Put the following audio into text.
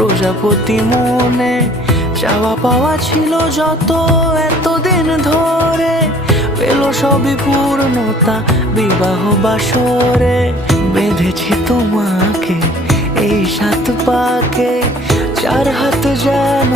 প্রজাপতি মনে চাওয়া পাওয়া ছিল যত এতদিন ধরে, পেল সবই পূর্ণতা বিবাহ বাসরে। বেঁধেছি তোমাকে এই 7 পাকে, 4 হাত যেন